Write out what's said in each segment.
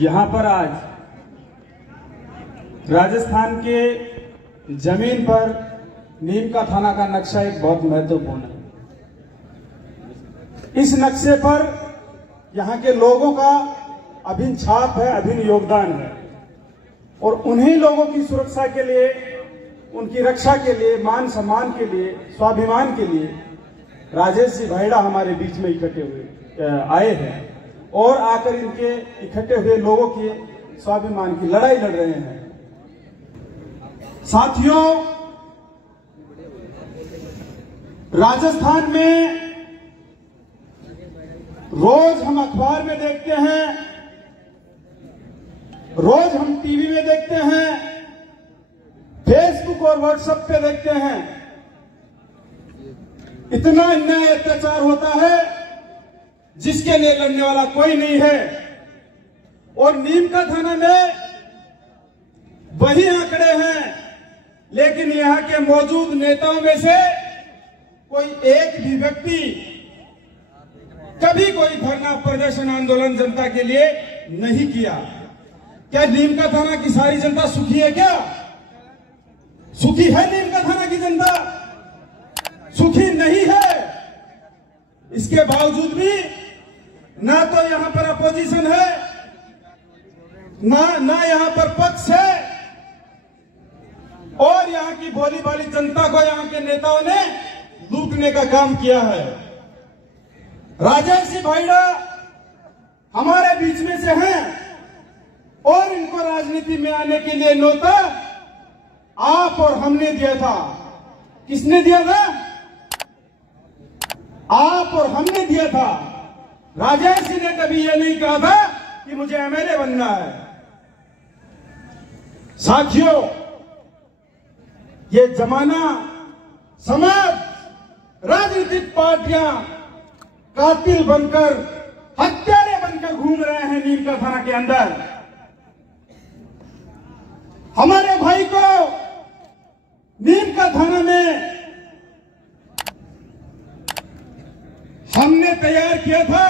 यहाँ पर आज राजस्थान के जमीन पर नीम का थाना का नक्शा एक बहुत महत्वपूर्ण है। इस नक्शे पर यहाँ के लोगों का अभिन्न छाप है, अभिन्न योगदान है और उन्हीं लोगों की सुरक्षा के लिए, उनकी रक्षा के लिए, मान सम्मान के लिए, स्वाभिमान के लिए राजेश जी भाईड़ा हमारे बीच में इकट्ठे हुए आए हैं और आकर इनके इकट्ठे हुए लोगों के स्वाभिमान की लड़ाई लड़ रहे हैं। साथियों, राजस्थान में रोज हम अखबार में देखते हैं, रोज हम टीवी में देखते हैं, फेसबुक और व्हाट्सएप पे देखते हैं, इतना अन्याय अत्याचार होता है जिसके लिए लड़ने वाला कोई नहीं है। और नीम का थाना में वही आंकड़े हैं, लेकिन यहां के मौजूद नेताओं में से कोई एक भी व्यक्ति कभी कोई धरना, प्रदर्शन, आंदोलन जनता के लिए नहीं किया। क्या नीम का थाना की सारी जनता सुखी है? क्या सुखी है नीम का थाना की जनता? सुखी नहीं है। इसके बावजूद भी ना तो यहां पर अपोजिशन है, ना यहां पर पक्ष है और यहां की भोली भाली जनता को यहां के नेताओं ने लूटने का काम किया है। राजेश जी भाईड़ा हमारे बीच में से हैं और इनको राजनीति में आने के लिए न्योता आप और हमने दिया था। किसने दिया था? आप और हमने दिया था। राजेश जी ने कभी यह नहीं कहा था कि मुझे एमएलए बनना है। साथियों, ये जमाना, समाज, राजनीतिक पार्टियां कातिल बनकर, हत्यारे बनकर घूम रहे हैं नीम का थाना के अंदर। हमारे भाई को नीम का थाना में हमने तैयार किया था,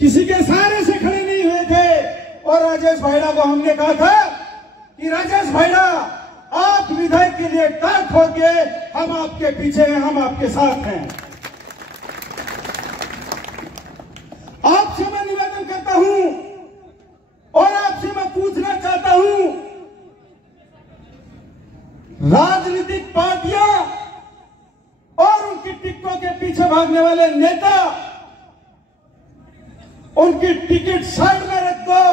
किसी के सहारे से खड़े नहीं हुए थे और राजेश भाईड़ा को हमने कहा था कि राजेश भाईड़ा आप विधायक के लिए काट होके, हम आपके पीछे हैं, हम आपके साथ हैं। आपसे मैं निवेदन करता हूं और आपसे मैं पूछना चाहता हूं, राजनीतिक पार्टियां और उनकी टिकटों के पीछे भागने वाले नेता, उनकी टिकट साइड में रख दो,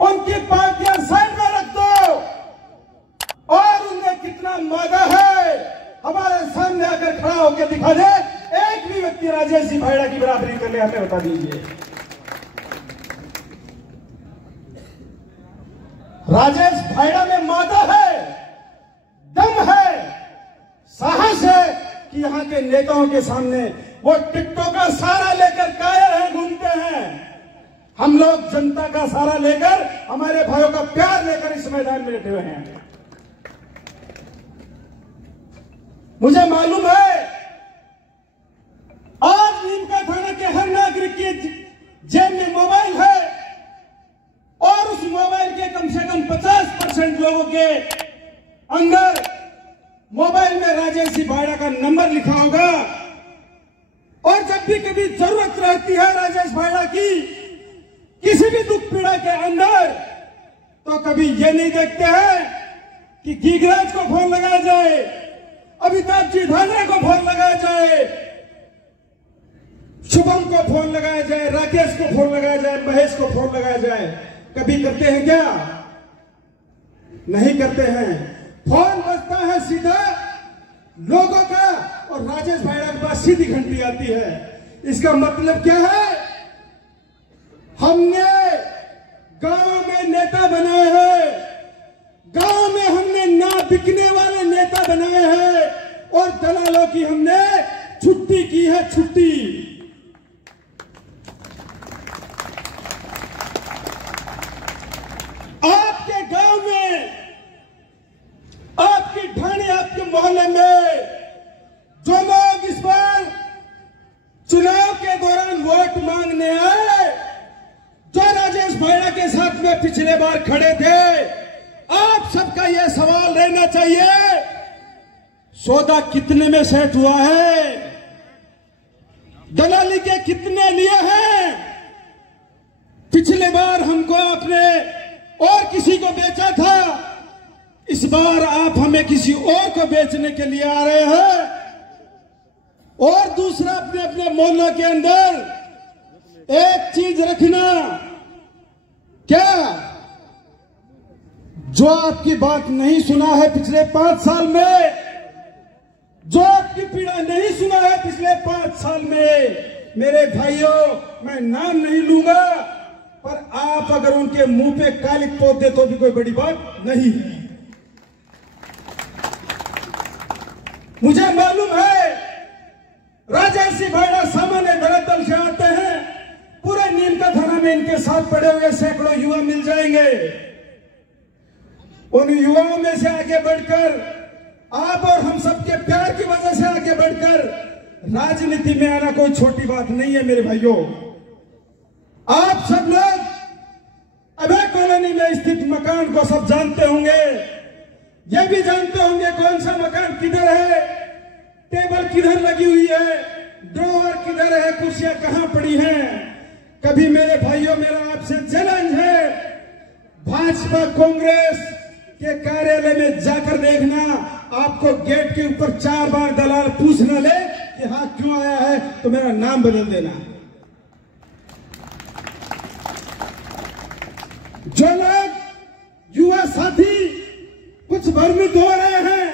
उनकी पार्टियां साइड में रख दो और उनमें कितना मादा है हमारे सामने आकर खड़ा होकर दिखा दे। एक भी व्यक्ति राजेश जी भाईड़ा की बराबरी कर ले, हमें बता दीजिए। राजेश भाईड़ा में मादा है, दम है, साहस है कि यहां के नेताओं के सामने वो टिकटों का सहारा लेकर कायर है, घूमते हैं। हम लोग जनता का सहारा लेकर, हमारे भाइयों का प्यार लेकर इस मैदान में बैठे हुए हैं। मुझे मालूम है आज नीम का थाना के हर नागरिक की जेब में मोबाइल है और उस मोबाइल के कम से कम 50% लोगों के अंदर मोबाइल में राजेश जी भाईड़ा का नंबर लिखा होगा और जब भी कभी जरूरत रहती है राजेश भाईड़ा की किसी भी दुख पीड़ा के अंदर, तो कभी ये नहीं देखते हैं कि गीगराज को फोन लगाया जाए, अमिताभ जी ढांगरे को फोन लगाया जाए, शुभम को फोन लगाया जाए, राकेश को फोन लगाया जाए, महेश को फोन लगाया जाए। कभी करते हैं क्या? नहीं करते हैं। फोन बजता है सीधा लोगों का और राजेश भाईड़ा के पास सीधी घंटी आती है। इसका मतलब क्या है? हमने गांव में नेता बनाए हैं, गांव में हमने ना बिकने वाले नेता बनाए हैं और दलालों की हमने छुट्टी की है, छुट्टी। आपके गांव में, आपकी ढाणी, आपके मोहल्ले में जो लोग इस बार चुनाव के दौरान वोट मांगने आए, पिछले बार खड़े थे, आप सबका यह सवाल रहना चाहिए, सौदा कितने में सेट हुआ है, दलाली के कितने लिए हैं। पिछले बार हमको आपने और किसी को बेचा था, इस बार आप हमें किसी और को बेचने के लिए आ रहे हैं। और दूसरा, अपने अपने मोहल्ला के अंदर एक चीज रखना, क्या जो आपकी बात नहीं सुना है पिछले 5 साल में, जो आपकी पीड़ा नहीं सुना है पिछले 5 साल में, मेरे भाइयों, मैं नाम नहीं लूंगा, पर आप अगर उनके मुंह पे कालिक पोत दे तो भी कोई बड़ी बात नहीं है। मुझे मालूम है राजेश सिंह भाईड़ा सामान्य धरातल से आते हैं, पूरे नीम का थाना में इनके साथ पड़े हुए सैकड़ों युवा मिल जाएंगे। उन युवाओं में से आगे बढ़कर, आप और हम सबके प्यार की वजह से आगे बढ़कर राजनीति में आना कोई छोटी बात नहीं है मेरे भाइयों। आप सब लोग अभय कॉलोनी में स्थित मकान को सब जानते होंगे, ये भी जानते होंगे कौन सा मकान किधर है, टेबल किधर लगी हुई है, ड्रॉवर किधर है, कुर्सियां कहां पड़ी हैं। कभी मेरे भाइयों, मेरा आपसे चैलेंज है, भाजपा कांग्रेस के कार्यालय में जाकर देखना, आपको गेट के ऊपर 4 बार दलाल पूछ न ले कि हाँ क्यों आया है, तो मेरा नाम बदल देना। जो लोग युवा साथी कुछ भ्रमित हो रहे हैं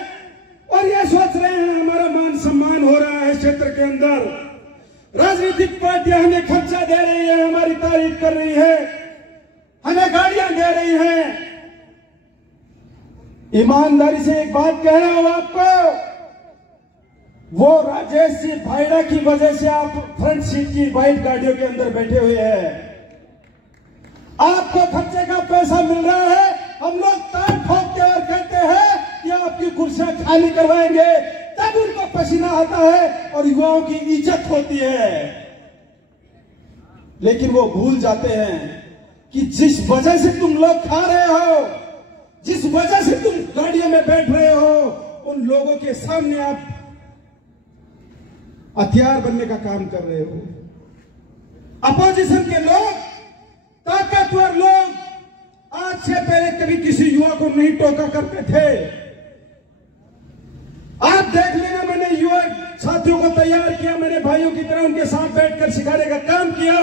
और ये सोच रहे हैं हमारा मान सम्मान हो रहा है क्षेत्र के अंदर, राजनीतिक पार्टियां हमें खर्चा दे रही है, हमारी तारीफ कर रही है, हमें गाड़ियां दे रही हैं। ईमानदारी से एक बात कह रहा हूं आपको, वो राजेश सिंह भाईड़ा की वजह से आप फ्रंट सीट की व्हाइट गाड़ियों के अंदर बैठे हुए हैं। आपको खर्चे का पैसा मिल रहा है, हम लोग ताल ठोकते और कहते हैं कि आपकी कुर्सियां खाली करवाएंगे, तब उनको पसीना आता है और युवाओं की इज्जत होती है। लेकिन वो भूल जाते हैं कि जिस वजह से तुम लोग खा रहे हो, जिस वजह से तुम गाड़ियों में बैठ रहे हो, उन लोगों के सामने आप हथियार बनने का काम कर रहे हो। अपोजिशन के लोग, ताकतवर लोग आज से पहले कभी किसी युवा को नहीं टोका करते थे। आप देख लेना, मैंने युवा साथियों को तैयार किया, मैंने भाइयों की तरह उनके साथ बैठकर सिखाने का काम किया।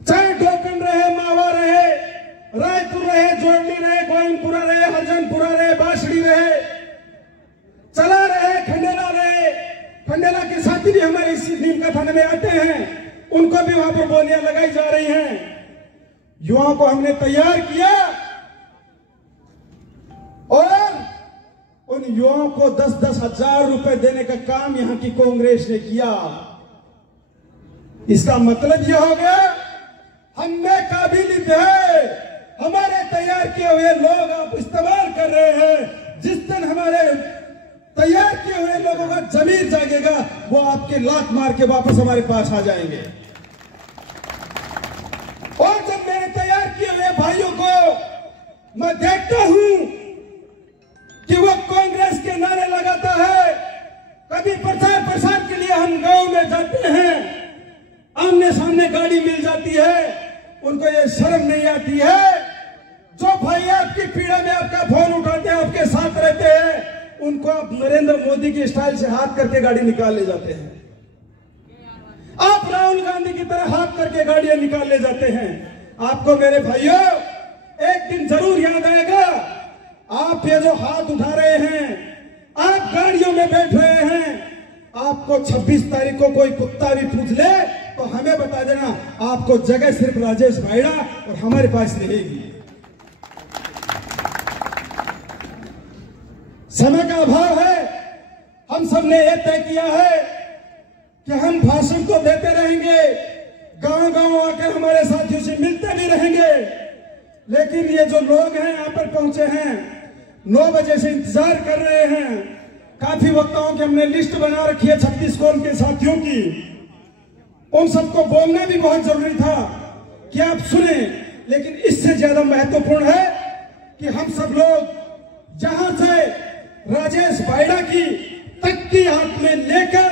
चाहे टोकन रहे, मावा रहे, रायपुर रहे, जोड़ली रहे, गोविंदपुरा रहे, हरजनपुरा रहे, बांसड़ी रहे, चला रहे, खंडेला रहे। खंडेला के साथी भी हमारे इसी नीम का थाने में आते हैं, उनको भी वहां पर बोलियां लगाई जा रही हैं। युवाओं को हमने तैयार किया और उन युवाओं को 10-10 हजार रुपए देने का काम यहां की कांग्रेस ने किया। इसका मतलब यह हो गया, हमें काबिलियत है, हमारे तैयार किए हुए लोग आप इस्तेमाल कर रहे हैं। जिस दिन हमारे तैयार किए हुए लोगों का जमीर जागेगा, वो आपके लात मार के वापस हमारे पास आ जाएंगे। और जब मेरे तैयार किए हुए भाइयों को मैं देखता हूं कि वो कांग्रेस के नारे लगाता है, कभी प्रचार प्रसार के लिए हम गांव में जाते हैं, आमने सामने गाड़ी मिल जाती है, उनको ये शर्म नहीं आती है। जो भाई आपकी पीड़ा में आपका फोन उठाते हैं, आपके साथ रहते हैं, उनको आप नरेंद्र मोदी की स्टाइल से हाथ करके गाड़ी निकाल ले जाते हैं। आप राहुल गांधी की तरह हाथ करके गाड़ियां निकाल ले जाते हैं। आपको मेरे भाइयों एक दिन जरूर याद आएगा, आप ये जो हाथ उठा रहे हैं, आप गाड़ियों में बैठ रहे हैं, आपको 26 तारीख को कोई कुत्ता भी पूछ ले तो हमें बता देना, आपको जगह सिर्फ राजेश भाईड़ा और हमारे पास रहेगी। समय का अभाव है, हम सबने ये तय किया है कि हम भाषण तो देते रहेंगे, गांव-गांव आकर हमारे साथियों से मिलते भी रहेंगे, लेकिन ये जो लोग हैं यहाँ पर पहुंचे हैं, 9 बजे से इंतजार कर रहे हैं। काफी वक्ताओं की हमने लिस्ट बना रखी है, 36 कौम के साथियों की। उन सबको बोलना भी बहुत जरूरी था कि आप सुने, लेकिन इससे ज्यादा महत्वपूर्ण है कि हम सब लोग जहां से राजेश भायड़ा की तख्ती हाथ में लेकर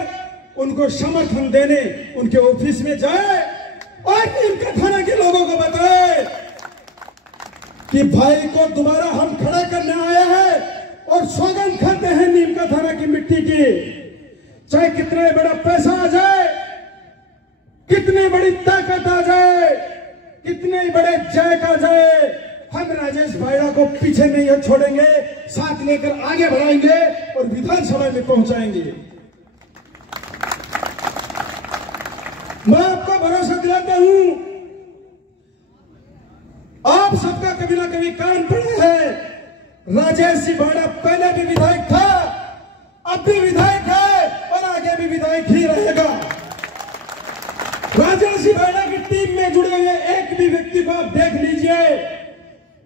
उनको समर्थन देने उनके ऑफिस में जाए और नीम का थाना के लोगों को बताए कि भाई को दोबारा हम खड़ा करने आए हैं और सौगंध खाते हैं नीम का थाना की मिट्टी की। चाहे कितना बड़ा पैसा आ जाए, कितनी बड़ी ताकत आ जाए, कितने बड़े जैक आ जाए, हम राजेश भायड़ा को पीछे नहीं छोड़ेंगे, साथ लेकर आगे बढ़ाएंगे और विधानसभा में पहुंचाएंगे। मैं आपको भरोसा दिलाता हूं, आप सबका कभी ना कभी कान पड़ा है। राजेश जी भायड़ा पहले भी विधायक था, अब भी विधायक है और आगे भी विधायक ही रहेगा। राजेश जी भायड़ा की टीम में जुड़े हुए एक भी व्यक्ति को आप देख लीजिए,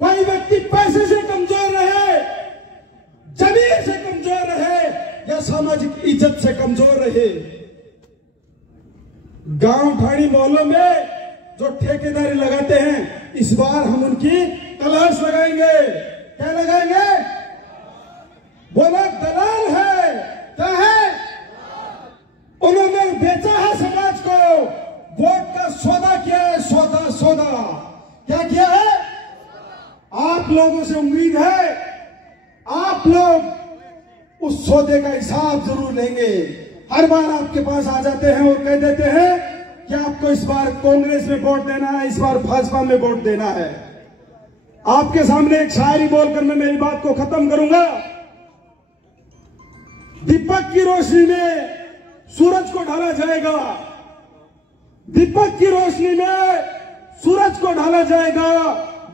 कोई व्यक्ति पैसे से कमजोर रहे, जमीन से कमजोर रहे या सामाजिक इज्जत से कमजोर रहे, गांव ढाणी मोहल्लों में जो ठेकेदारी लगाते हैं, इस बार हम उनकी तलाश लगाएंगे। क्या लगाएंगे? वो लोग दलाल है, क्या है? उन्होंने बेचा है समाज को, वोट का सौदा किया है, सौदा क्या किया है? आप लोगों से उम्मीद है आप लोग उस सौदे का हिसाब जरूर लेंगे। हर बार आपके पास आ जाते हैं और कह देते हैं कि आपको इस बार कांग्रेस में वोट देना है, इस बार भाजपा में वोट देना है। आपके सामने एक शायरी बोलकर मैं मेरी बात को खत्म करूंगा। दीपक की रोशनी में सूरज को ढाला जाएगा, दीपक की रोशनी में सूरज को ढाला जाएगा,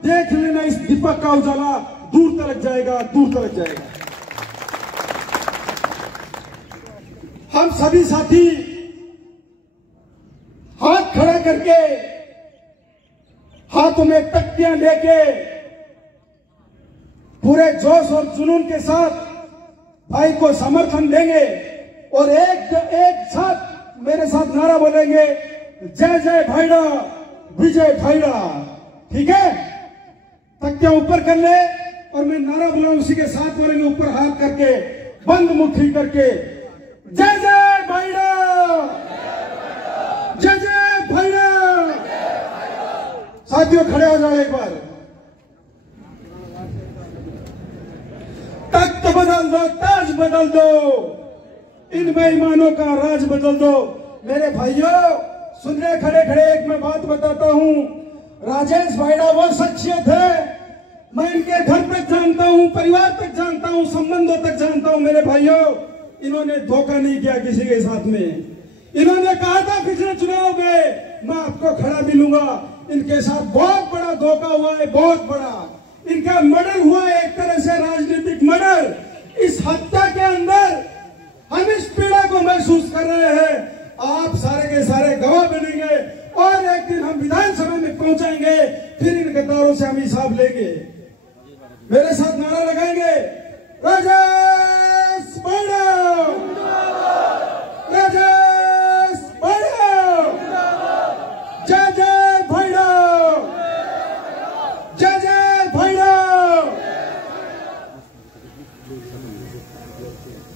देख लेना इस दीपक का उजाला दूर तक जाएगा, दूर तक जाएगा। हम सभी साथी हाथ खड़ा करके, हाथों में तख्तियां लेके पूरे जोश और जुनून के साथ भाई को समर्थन देंगे और एक साथ मेरे साथ नारा बोलेंगे, जय जय भायड़ा, विजय भायड़ा। ठीक है? तख्तियां ऊपर कर ले और मैं नारा बोलूं, उसी के साथ बोलेंगे ऊपर हाथ करके, बंद मुट्ठी करके, जय जय भायड़ा, जय जय भायड़ा। साथियों खड़े हो जाओ एक बार। तख्त बदल दो, ताज बदल दो, इन बेईमानों का राज बदल दो। मेरे भाइयों सुन रहे खड़े खड़े, एक मैं बात बताता हूं। राजेश भायड़ा वो शख्सियत है, मैं इनके घर तक जानता हूं, परिवार तक जानता हूं, संबंधों तक जानता हूं। मेरे भाइयों इन्होंने धोखा नहीं किया किसी के साथ में। इन्होंने कहा था पिछले चुनाव में मैं आपको खड़ा मिलूंगा, इनके साथ बहुत बड़ा धोखा हुआ है, बहुत बड़ा। इनका मर्डर हुआ है, एक तरह से राजनीतिक मर्डर। इस हत्या के अंदर हम इस पीड़ा को महसूस कर रहे हैं। आप सारे के सारे गवाह बनेंगे और एक दिन हम विधानसभा में पहुंचाएंगे, फिर इन गद्दारों से हम हिसाब लेंगे। मेरे साथ नारा लगाएंगे, राजेश भायड़ा, राजेश भायड़ा, जय जय भायड़ा, जय जय भायड़ा।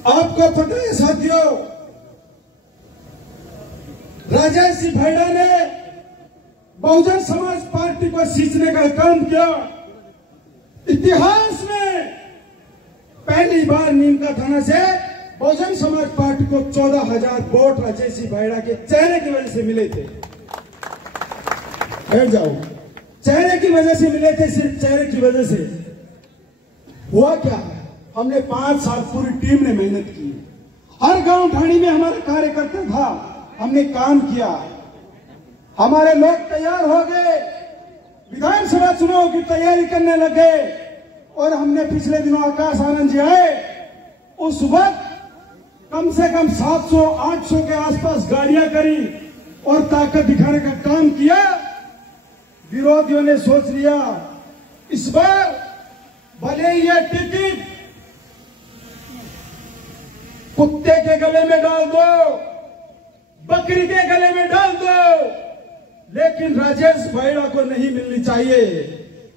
आपको पता है साथियों, राजेश जी भायड़ा ने बहुजन समाज पार्टी को सींचने का काम किया। इतिहास में पहली बार नीम का थाना से बहुजन समाज पार्टी को 14,000 वोट राजेश जी भायड़ा के चेहरे की वजह से मिले थे। बैठ जाओ। चेहरे की वजह से मिले थे, सिर्फ चेहरे की वजह से। हुआ क्या? हमने 5 साल पूरी टीम ने मेहनत की। हर गांव ढाणी में हमारा कार्यकर्ता था, हमने काम किया। हमारे लोग तैयार हो गए, विधानसभा चुनाव की तैयारी करने लगे और हमने पिछले दिनों आकाश आनंद जी आए, उस वक्त कम से कम 700-800 के आसपास गाड़ियां करी और ताकत दिखाने का काम किया। विरोधियों ने सोच लिया इस बार भले ही यह टिकट कुत्ते के गले में डाल दो, बकरी के गले में डाल दो, लेकिन राजेश भाईड़ा को नहीं मिलनी चाहिए।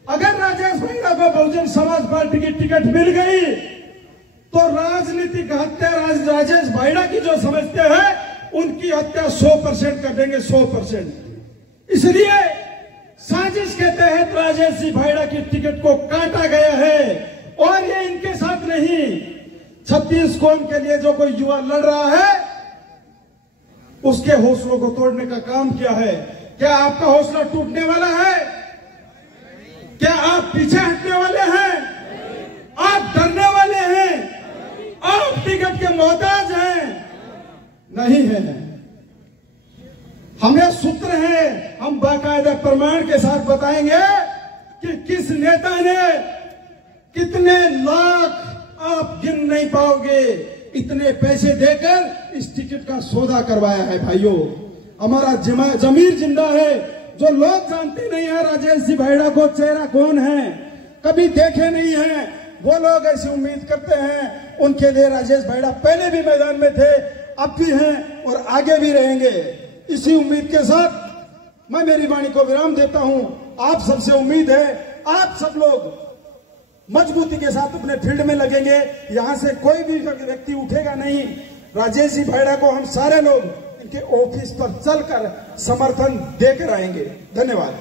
अगर राजेश भाईड़ा को बहुजन समाज पार्टी की टिकट मिल गई तो राजनीतिक हत्या राजेश भाईड़ा की जो समझते हैं उनकी हत्या 100% कर देंगे, 100%। इसलिए साजिश के तहत राजेश जी भाईड़ा की टिकट को काटा गया है। और ये इनके साथ नहीं, 36 कौम के लिए जो कोई युवा लड़ रहा है उसके हौसलों को तोड़ने का काम किया है। क्या आपका हौसला टूटने वाला है? क्या आप पीछे हटने वाले हैं? आप डरने वाले हैं? आप टिकट के मोहताज हैं? नहीं है। हमें सूत्र है, हम बाकायदा प्रमाण के साथ बताएंगे कि किस नेता ने कितने लाख, आप गिन नहीं पाओगे, इतने पैसे देकर इस टिकट का सौदा करवाया है। भाइयों, हमारा जमीर जिंदा है। जो लोग जानते नहीं है राजेश जी भाईड़ा को चेहरा कौन है, कभी देखे नहीं है, वो लोग ऐसी उम्मीद करते हैं। उनके लिए राजेश भाईड़ा पहले भी मैदान में थे, अब भी हैं और आगे भी रहेंगे। इसी उम्मीद के साथ मैं मेरी वाणी को विराम देता हूं। आप सबसे उम्मीद है आप सब लोग मजबूती के साथ अपने फील्ड में लगेंगे। यहां से कोई भी व्यक्ति उठेगा नहीं। राजेश जी भाईड़ा को हम सारे लोग इनके ऑफिस पर चलकर समर्थन देकर आएंगे। धन्यवाद।